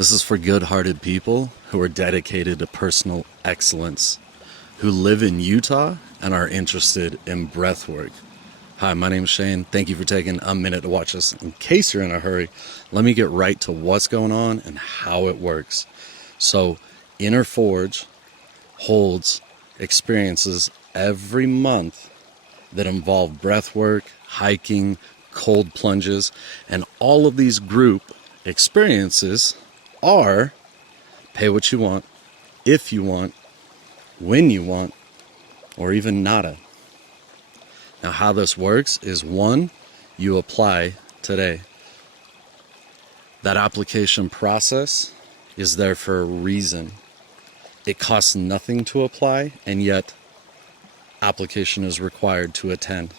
This is for good-hearted people who are dedicated to personal excellence, who live in Utah and are interested in breathwork. Hi, my name's Shane. Thank you for taking a minute to watch this. In case you're in a hurry, let me get right to what's going on and how it works. So, Inner Forge holds experiences every month that involve breathwork, hiking, cold plunges, and all of these group experiences are pay what you want, if you want, when you want, or even nada. Now, how this works is one, you apply today. That application process is there for a reason. It costs nothing to apply, and yet application is required to attend.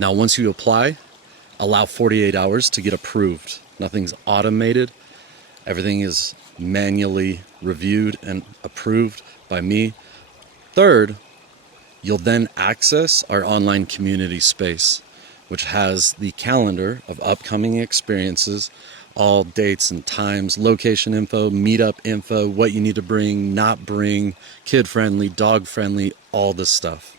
Now, once you apply, allow 48 hours to get approved. Nothing's automated. Everything is manually reviewed and approved by me. Third, you'll then access our online community space, which has the calendar of upcoming experiences, all dates and times, location info, meetup info, what you need to bring, not bring, kid-friendly, dog-friendly, all this stuff.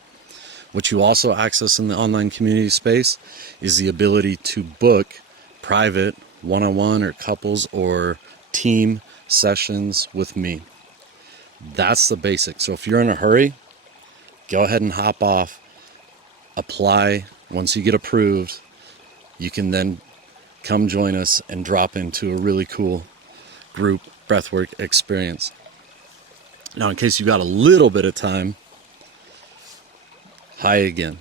What you also access in the online community space is the ability to book private, one-on-one or couples or team sessions with me. That's the basics. So if you're in a hurry, go ahead and hop off, apply. Once you get approved, you can then come join us and drop into a really cool group breathwork experience. Now, in case you got a little bit of time, hi again.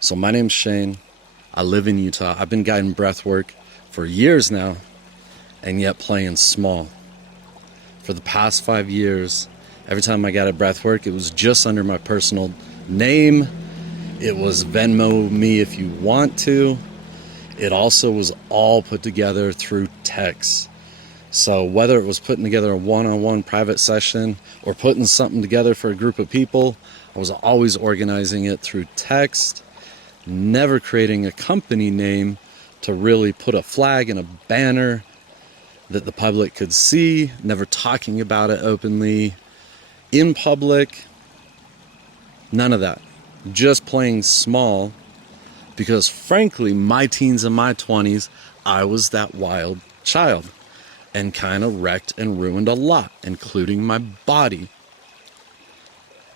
So my name's Shane. I live in Utah. I've been guiding breathwork for years now, and yet playing small. For the past 5 years, every time I got a breathwork, it was just under my personal name. It was Venmo me if you want to. It also was all put together through text. So whether it was putting together a one-on-one private session or putting something together for a group of people, I was always organizing it through text, never creating a company name to really put a flag and a banner that the public could see, never talking about it openly in public, none of that. Just playing small because frankly, my teens and my 20s, I was that wild child and kind of wrecked and ruined a lot, including my body.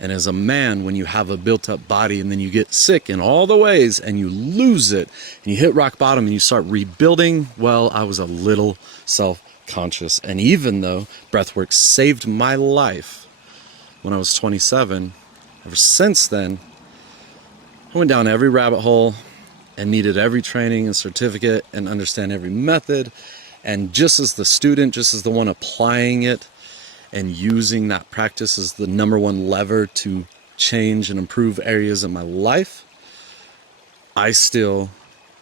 And as a man, when you have a built-up body and then you get sick in all the ways and you lose it and you hit rock bottom and you start rebuilding, well, I was a little self-conscious. And even though breathwork saved my life when I was 27, ever since then, I went down every rabbit hole and needed every training and certificate and understand every method. And just as the student, just as the one applying it, and using that practice as the number one lever to change and improve areas of my life, I still,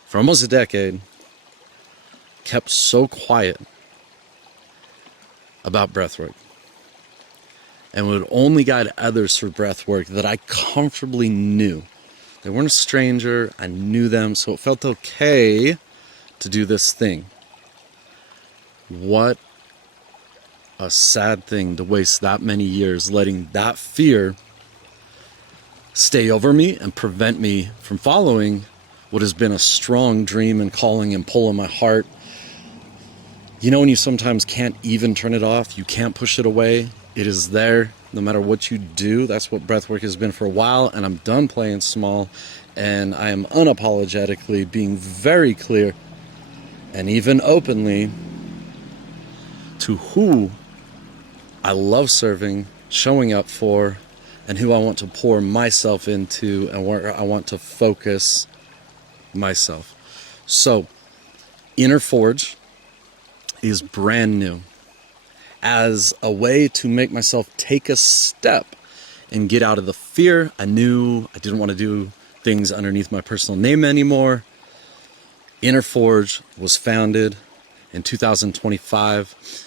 for almost a decade, kept so quiet about breathwork and would only guide others through breathwork that I comfortably knew. They weren't a stranger, I knew them, so it felt okay to do this thing. What a sad thing to waste that many years letting that fear stay over me and prevent me from following what has been a strong dream and calling and pull in my heart. You know when you sometimes can't even turn it off, you can't push it away, it is there no matter what you do. That's what breathwork has been for a while, and I'm done playing small, and I am unapologetically being very clear and even openly to who I love serving, showing up for, and who I want to pour myself into and where I want to focus myself. So, Inner Forge is brand new as a way to make myself take a step and get out of the fear. I knew I didn't want to do things underneath my personal name anymore. Inner Forge was founded in 2025.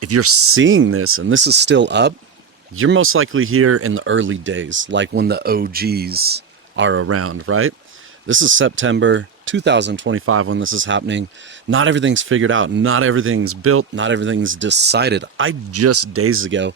If you're seeing this and this is still up, you're most likely here in the early days, like when the OGs are around, right? This is September 2025 when this is happening. Not everything's figured out. Not everything's built. Not everything's decided. I just days ago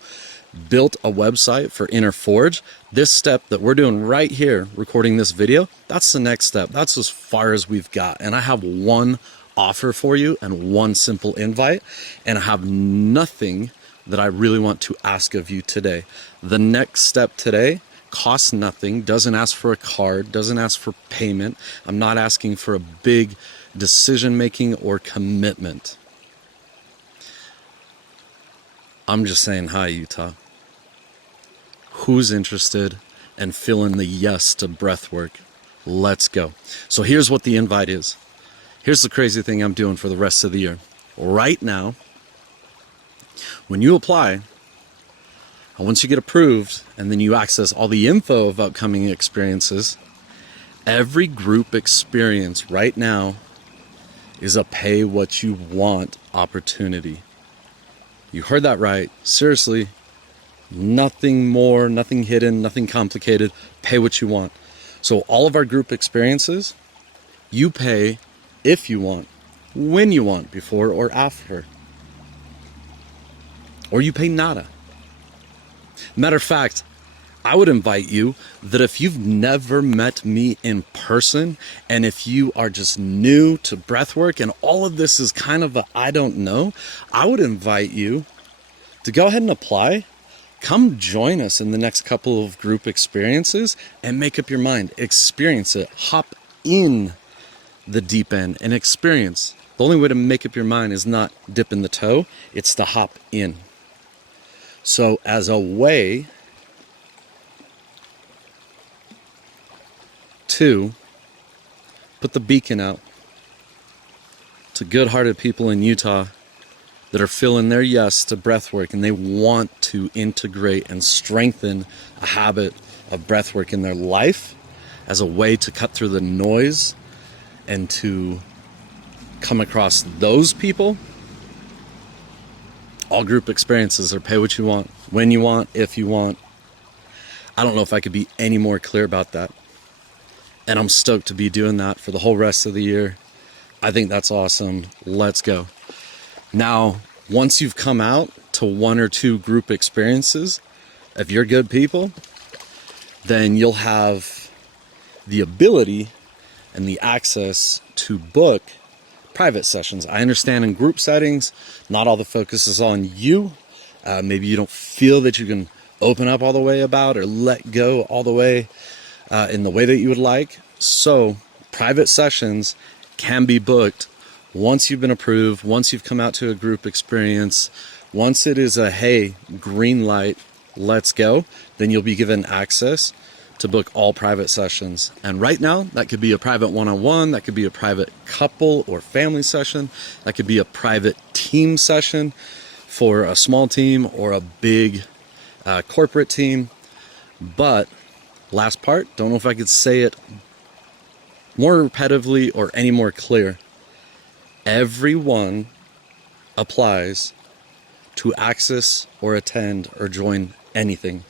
built a website for Inner Forge. This step that we're doing right here, recording this video, that's the next step. That's as far as we've got. And I have one offer for you and one simple invite. And I have nothing that I really want to ask of you today. The next step today costs nothing, doesn't ask for a card, doesn't ask for payment. I'm not asking for a big decision making or commitment. I'm just saying, hi, Utah. Who's interested and filling the yes to breathwork? Let's go. So here's what the invite is. Here's the crazy thing I'm doing for the rest of the year. Right now, when you apply, and once you get approved, and then you access all the info of upcoming experiences, every group experience right now is a pay what you want opportunity. You heard that right. Seriously, nothing more, nothing hidden, nothing complicated. Pay what you want. So all of our group experiences, you pay if you want, when you want, before or after. Or you pay nada. Matter of fact, I would invite you that if you've never met me in person, and if you are just new to breathwork and all of this is kind of a I don't know, I would invite you to go ahead and apply. Come join us in the next couple of group experiences and make up your mind. Experience it. Hop in the deep end and experience. The only way to make up your mind is not dipping the toe, it's to hop in. So as a way to put the beacon out to good-hearted people in Utah that are feeling their yes to breathwork and they want to integrate and strengthen a habit of breathwork in their life as a way to cut through the noise and to come across those people. All group experiences are pay what you want, when you want, if you want. I don't know if I could be any more clear about that. And I'm stoked to be doing that for the whole rest of the year. I think that's awesome. Let's go. Now, once you've come out to one or two group experiences, if you're good people, then you'll have the ability and the access to book private sessions. I understand in group settings, not all the focus is on you. Maybe you don't feel that you can open up all the way about or let go all the way in the way that you would like. So private sessions can be booked once you've been approved, once you've come out to a group experience, once it is a, hey, green light, let's go, then you'll be given access to book all private sessions. And right now, that could be a private one-on-one, that could be a private couple or family session, that could be a private team session for a small team or a big corporate team. But last part, don't know if I could say it more repetitively or any more clear. Everyone applies to access or attend or join anything.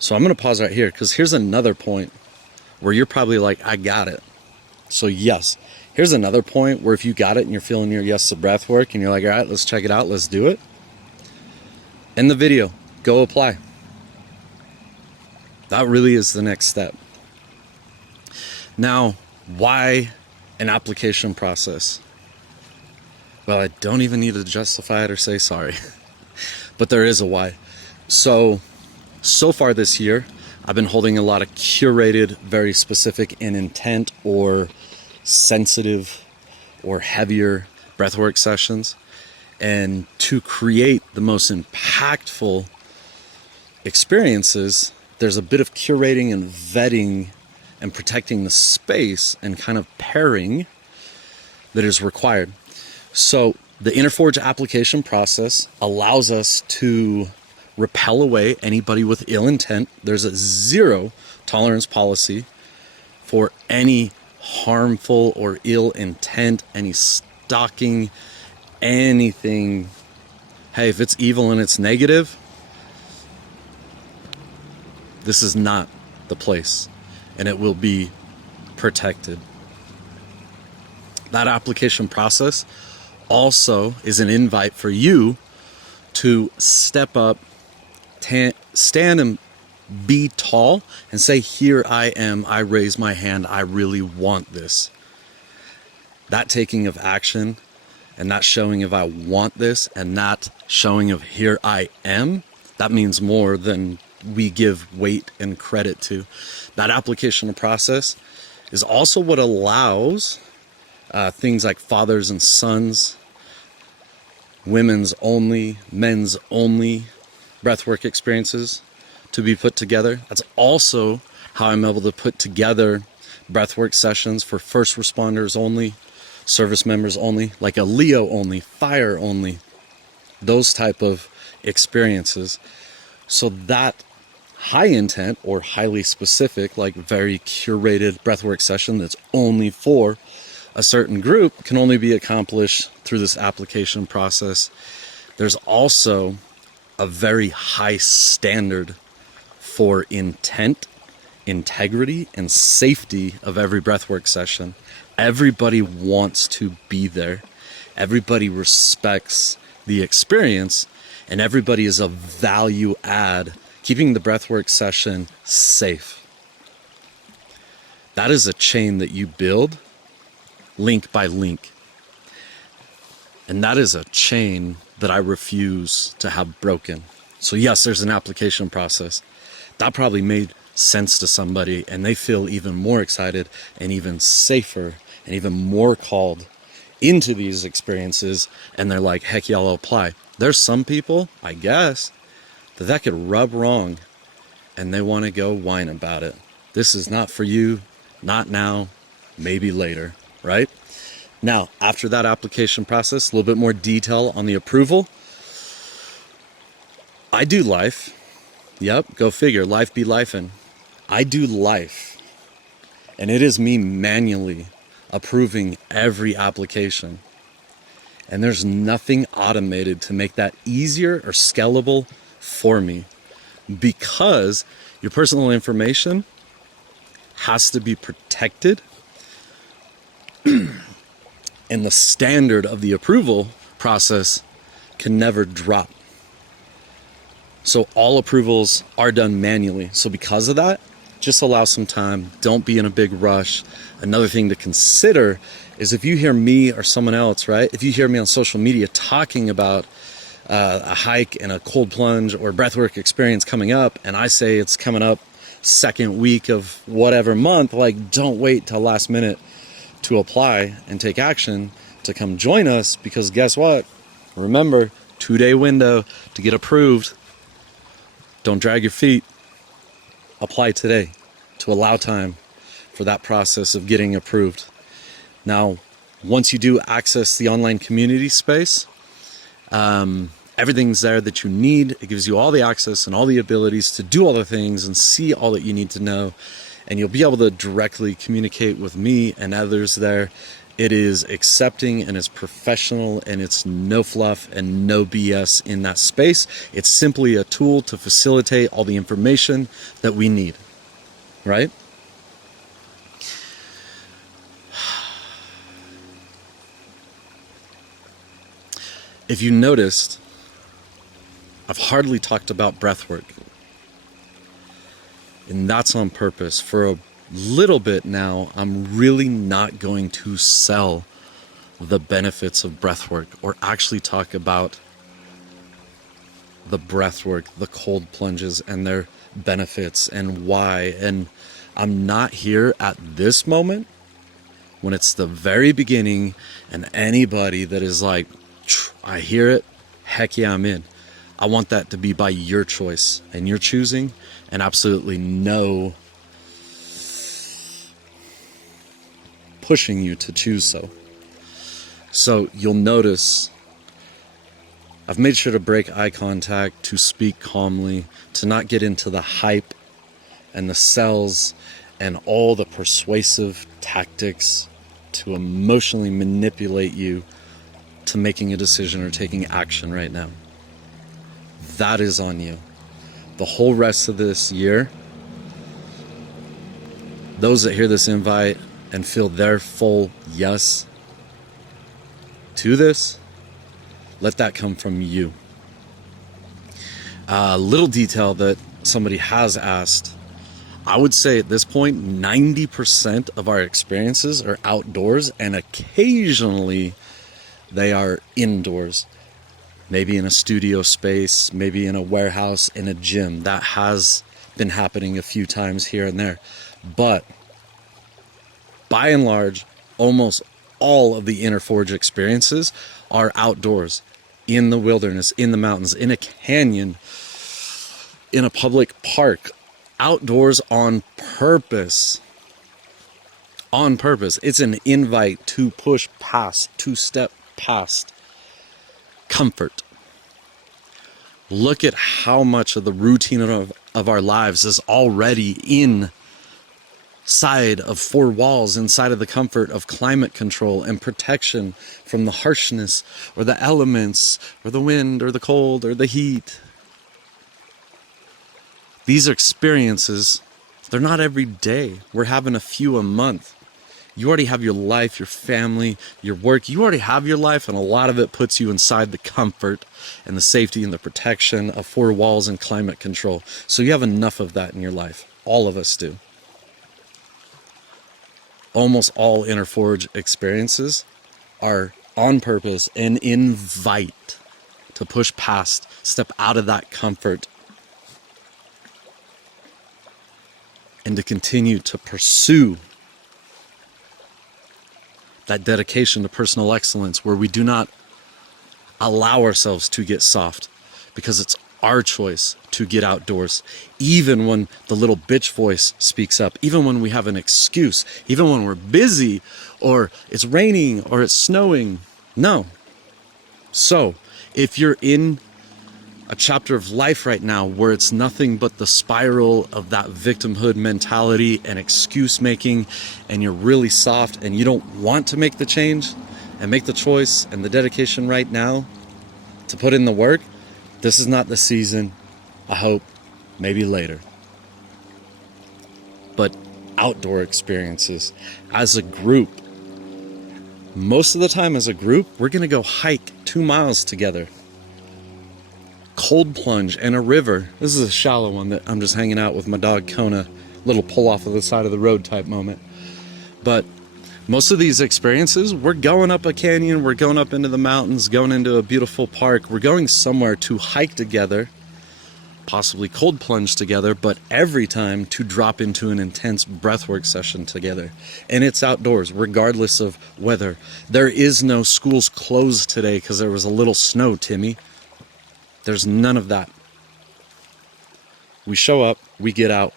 So I'm going to pause right here because here's another point where you're probably like, I got it. So yes, here's another point where if you got it and you're feeling your yes to breath work and you're like, all right, let's check it out. Let's do it. End the video. Go apply. That really is the next step. Now, why an application process? Well, I don't even need to justify it or say sorry, but there is a why. So far this year, I've been holding a lot of curated, very specific in intent or sensitive or heavier breathwork sessions. And to create the most impactful experiences, there's a bit of curating and vetting and protecting the space and kind of pairing that is required. So the Inner Forge application process allows us to repel away anybody with ill intent. There's a zero tolerance policy for any harmful or ill intent, any stalking, anything. Hey, if it's evil and it's negative, this is not the place, and it will be protected. That application process also is an invite for you to step up, stand and be tall and say, here I am, I raise my hand, I really want this. That taking of action and that showing of I want this and that showing of here I am, that means more than we give weight and credit to. That application process is also what allows things like fathers and sons, women's only, men's only breathwork experiences to be put together. That's also how I'm able to put together breathwork sessions for first responders only, service members only, like a Leo only, fire only, those type of experiences. So that high intent or highly specific, like very curated breathwork session that's only for a certain group can only be accomplished through this application process. There's also a very high standard for intent, integrity, and safety of every breathwork session. Everybody wants to be there. Everybody respects the experience, and everybody is a value add, keeping the breathwork session safe. That is a chain that you build link by link. And that is a chain that I refuse to have broken. So yes, there's an application process. That probably made sense to somebody, and they feel even more excited and even safer and even more called into these experiences, and they're like, heck yeah, I'll apply. There's some people, I guess, that could rub wrong and they want to go whine about it. This is not for you, not now, maybe later, right? Now, after that application process, a little bit more detail on the approval. I do life. Yep, go figure, life be lifing. I do life. And it is me manually approving every application. And there's nothing automated to make that easier or scalable for me, because your personal information has to be protected. And the standard of the approval process can never drop. So all approvals are done manually. So because of that, just allow some time. Don't be in a big rush. Another thing to consider is if you hear me or someone else, right? If you hear me on social media talking about a hike and a cold plunge or breathwork experience coming up, and I say it's coming up second week of whatever month, like, don't wait till last minute to apply and take action to come join us, because guess what? Remember, 2-day window to get approved. Don't drag your feet. Apply today to allow time for that process of getting approved. Now, once you do access the online community space, everything's there that you need. It gives you all the access and all the abilities to do all the things and see all that you need to know. And you'll be able to directly communicate with me and others there. It is accepting and it's professional and it's no fluff and no BS in that space. It's simply a tool to facilitate all the information that we need, right? If you noticed, I've hardly talked about breathwork. And that's on purpose. For a little bit now, I'm really not going to sell the benefits of breathwork or actually talk about the breathwork, the cold plunges and their benefits and why. And I'm not here at this moment when it's the very beginning and anybody that is like, I hear it, heck yeah, I'm in. I want that to be by your choice and your choosing, and absolutely no pushing you to choose so. So you'll notice I've made sure to break eye contact, to speak calmly, to not get into the hype and the sells and all the persuasive tactics to emotionally manipulate you to making a decision or taking action right now. That is on you. The whole rest of this year, those that hear this invite and feel their full yes to this, let that come from you. Little detail that somebody has asked. I would say at this point, 90% of our experiences are outdoors, and occasionally they are indoors. Maybe in a studio space, maybe in a warehouse, in a gym. That has been happening a few times here and there. But by and large, almost all of the Inner Forge experiences are outdoors, in the wilderness, in the mountains, in a canyon, in a public park, outdoors on purpose. On purpose. It's an invite to push past, to step past comfort. Look at how much of the routine of our lives is already inside of four walls, inside of the comfort of climate control and protection from the harshness or the elements or the wind or the cold or the heat. These experiences, they're not every day. We're having a few a month. You already have your life, your family, your work. You already have your life, and a lot of it puts you inside the comfort and the safety and the protection of four walls and climate control. So you have enough of that in your life. All of us do. Almost all Inner Forge experiences are on purpose and invite to push past, step out of that comfort, and to continue to pursue that dedication to personal excellence, where we do not allow ourselves to get soft, because it's our choice to get outdoors, even when the little bitch voice speaks up, even when we have an excuse, even when we're busy, or it's raining, or it's snowing. No. So, if you're in a chapter of life right now where it's nothing but the spiral of that victimhood mentality and excuse making, and you're really soft and you don't want to make the change and make the choice and the dedication right now to put in the work, this is not the season. I hope maybe later. But outdoor experiences as a group, most of the time as a group, we're going to go hike 2 miles together. Cold plunge in a river. This is a shallow one that I'm just hanging out with my dog Kona, little pull off of the side of the road type moment. But most of these experiences, we're going up a canyon, we're going up into the mountains, going into a beautiful park, we're going somewhere to hike together, possibly cold plunge together, but every time to drop into an intense breathwork session together. And it's outdoors, regardless of weather. There is no schools closed today because there was a little snow, Timmy. There's none of that. We show up, we get out,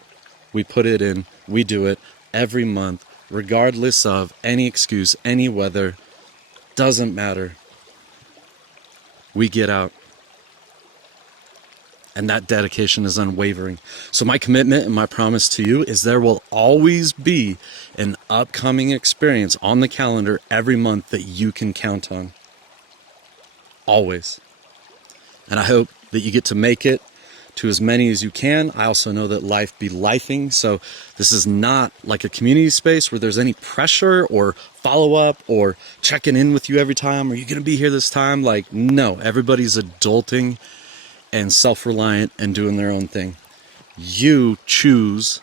we put it in, we do it every month, regardless of any excuse, any weather, doesn't matter. We get out. And that dedication is unwavering. So my commitment and my promise to you is there will always be an upcoming experience on the calendar every month that you can count on. Always. And I hope that you get to make it to as many as you can. I also know that life be lifing, so this is not like a community space where there's any pressure or follow-up or checking in with you every time. Are you going to be here this time? Like, no, everybody's adulting and self-reliant and doing their own thing. You choose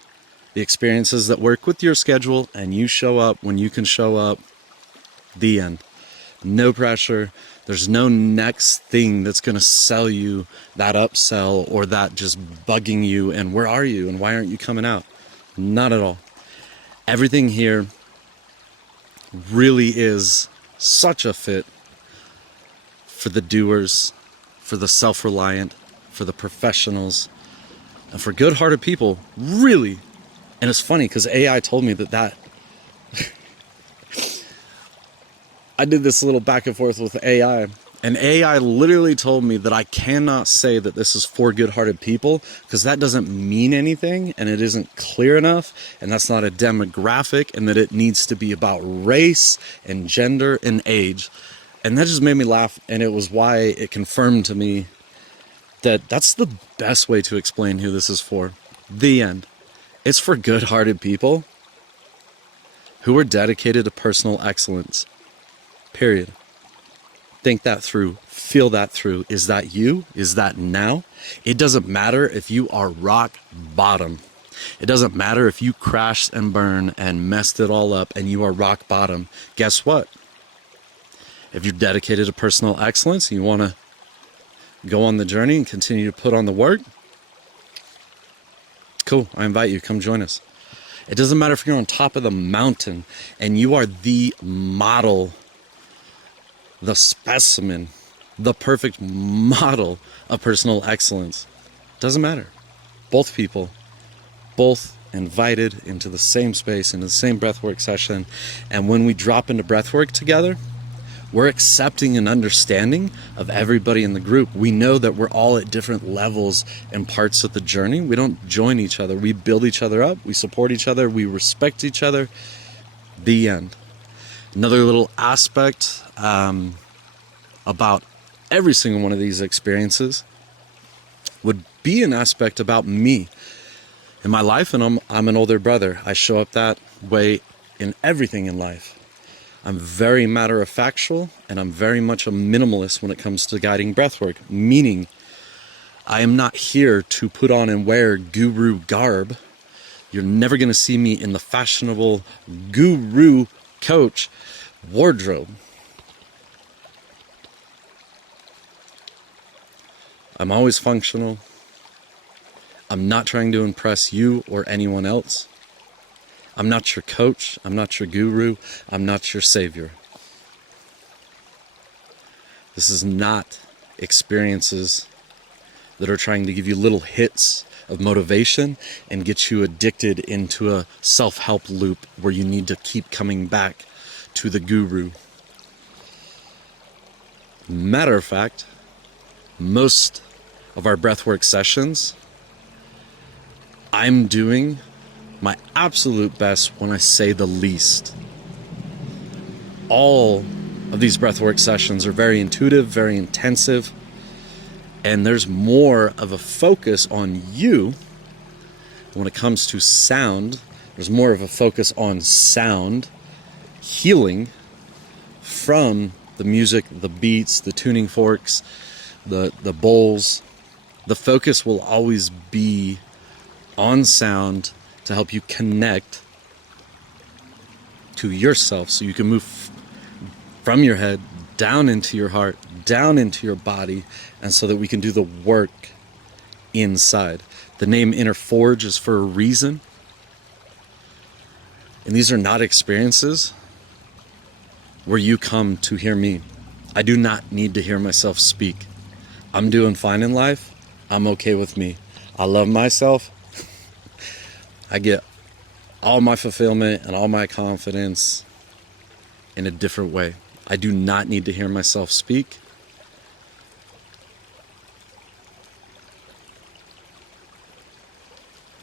the experiences that work with your schedule, and you show up when you can show up. The end. No pressure. There's no next thing that's going to sell you that upsell or that just bugging you and where are you and why aren't you coming out? Not at all. Everything here really is such a fit for the doers, for the self-reliant, for the professionals, and for good-hearted people, really. And it's funny because AI told me that I did this little back and forth with AI, and AI literally told me that I cannot say that this is for good-hearted people because that doesn't mean anything and it isn't clear enough, and that's not a demographic, and that it needs to be about race and gender and age. And that just made me laugh, and it was why it confirmed to me that that's the best way to explain who this is for. The end. It's for good-hearted people who are dedicated to personal excellence. Period. Think that through. Feel that through. Is that you? Is that now? It doesn't matter if you are rock bottom. It doesn't matter if you crashed and burned and messed it all up and you are rock bottom. Guess what? If you're dedicated to personal excellence and you want to go on the journey and continue to put on the work, cool. I invite you. Come join us. It doesn't matter if you're on top of the mountain and you are the model, the specimen, the perfect model of personal excellence. Doesn't matter. Both people, both invited into the same space, into the same breathwork session. And when we drop into breathwork together, we're accepting and understanding of everybody in the group. We know that we're all at different levels and parts of the journey. We don't join each other. We build each other up. We support each other. We respect each other. The end. Another little aspect about every single one of these experiences would be an aspect about me in my life, and I'm an older brother. I show up that way in everything in life. I'm very matter-of-factual, and I'm very much a minimalist when it comes to guiding breathwork, meaning I am not here to put on and wear guru garb. You're never going to see me in the fashionable guru coach wardrobe. I'm always functional. I'm not trying to impress you or anyone else. I'm not your coach. I'm not your guru. I'm not your savior. This is not experiences that are trying to give you little hits of motivation and get you addicted into a self-help loop where you need to keep coming back to the guru. Matter of fact, most of our breathwork sessions, I'm doing my absolute best when I say the least. All of these breathwork sessions are very intuitive, very intensive, and there's more of a focus on you when it comes to sound. There's more of a focus on sound healing from the music, the beats, the tuning forks, the bowls. The focus will always be on sound to help you connect to yourself so you can move from your head down into your heart, down into your body, and so that we can do the work inside. The name Inner Forge is for a reason. And these are not experiences where you come to hear me. I do not need to hear myself speak. I'm doing fine in life. I'm okay with me. I love myself. I get all my fulfillment and all my confidence in a different way. I do not need to hear myself speak.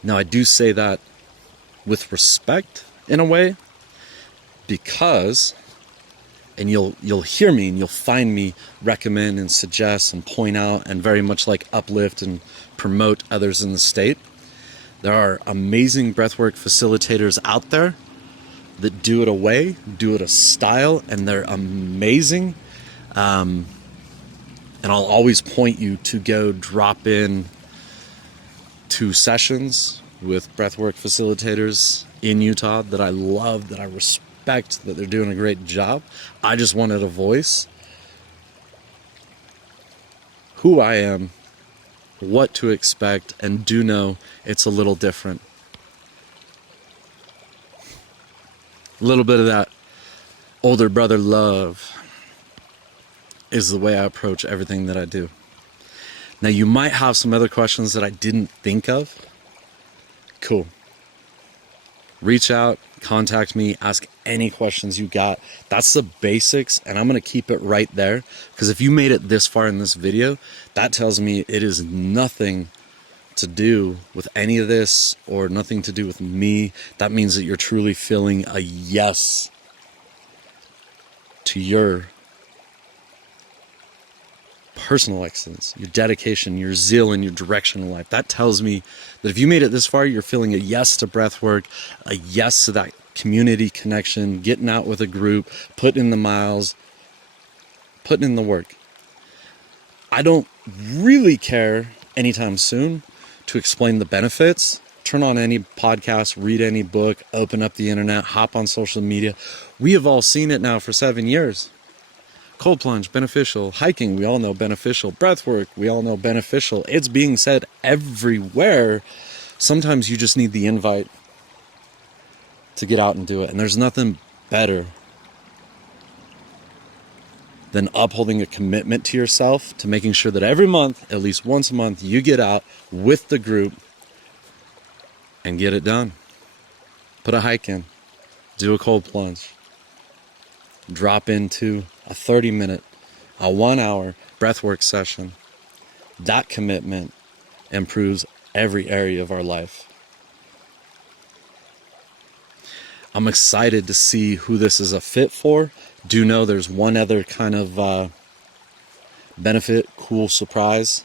Now, I do say that with respect in a way, because, and you'll hear me and you'll find me recommend and suggest and point out and very much like uplift and promote others in the state. There are amazing breathwork facilitators out there that do it a way, do it a style, and they're amazing. And I'll always point you to go drop in 2 sessions with breathwork facilitators in Utah that I love, that I respect, that they're doing a great job. I just wanted a voice, who I am, what to expect, and do know it's a little different. A little bit of that older brother love is the way I approach everything that I do. Now, you might have some other questions that I didn't think of. Cool. Reach out, contact me, ask any questions you got. That's the basics, and I'm going to keep it right there, because if you made it this far in this video, that tells me it is nothing to do with any of this or nothing to do with me. That means that you're truly feeling a yes to your personal excellence, your dedication, your zeal, and your direction in life. That tells me that if you made it this far, you're feeling a yes to breathwork, a yes to that community connection, getting out with a group, putting in the miles, putting in the work. I don't really care anytime soon to explain the benefits. Turn on any podcast, read any book, open up the internet, hop on social media. We have all seen it now for 7 years. Cold plunge, beneficial. Hiking, we all know beneficial. Breathwork, we all know beneficial. It's being said everywhere. Sometimes you just need the invite to get out and do it. And there's nothing better than upholding a commitment to yourself, to making sure that every month, at least once a month, you get out with the group and get it done. Put a hike in, do a cold plunge, drop into a 30-minute, a 1-hour breathwork session. That commitment improves every area of our life. I'm excited to see who this is a fit for. Do know there's one other kind of benefit, cool surprise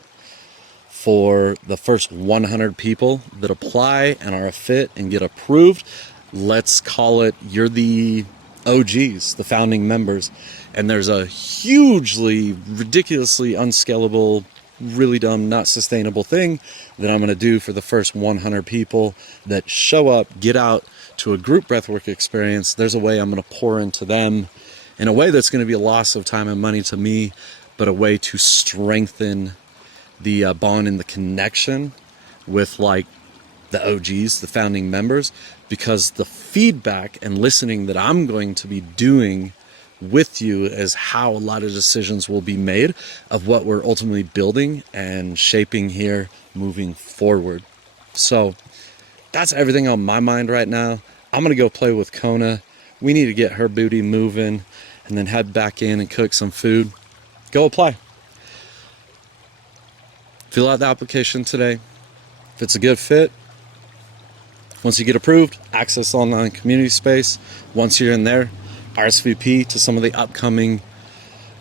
for the first 100 people that apply and are a fit and get approved. Let's call it, you're the OGs, the founding members. And there's a hugely, ridiculously unscalable, really dumb, not sustainable thing that I'm going to do for the first 100 people that show up, get out to a group breathwork experience. There's a way I'm going to pour into them in a way that's going to be a loss of time and money to me, but a way to strengthen the bond and the connection with like the OGs, the founding members, because the feedback and listening that I'm going to be doing with you is how a lot of decisions will be made of what we're ultimately building and shaping here moving forward. So that's everything on my mind right now. I'm going to go play with Kona. We need to get her booty moving and then head back in and cook some food. Go apply. Fill out the application today. If it's a good fit, once you get approved, access online community space. Once you're in there, RSVP to some of the upcoming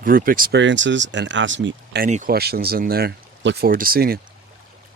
group experiences and ask me any questions in there. Look forward to seeing you.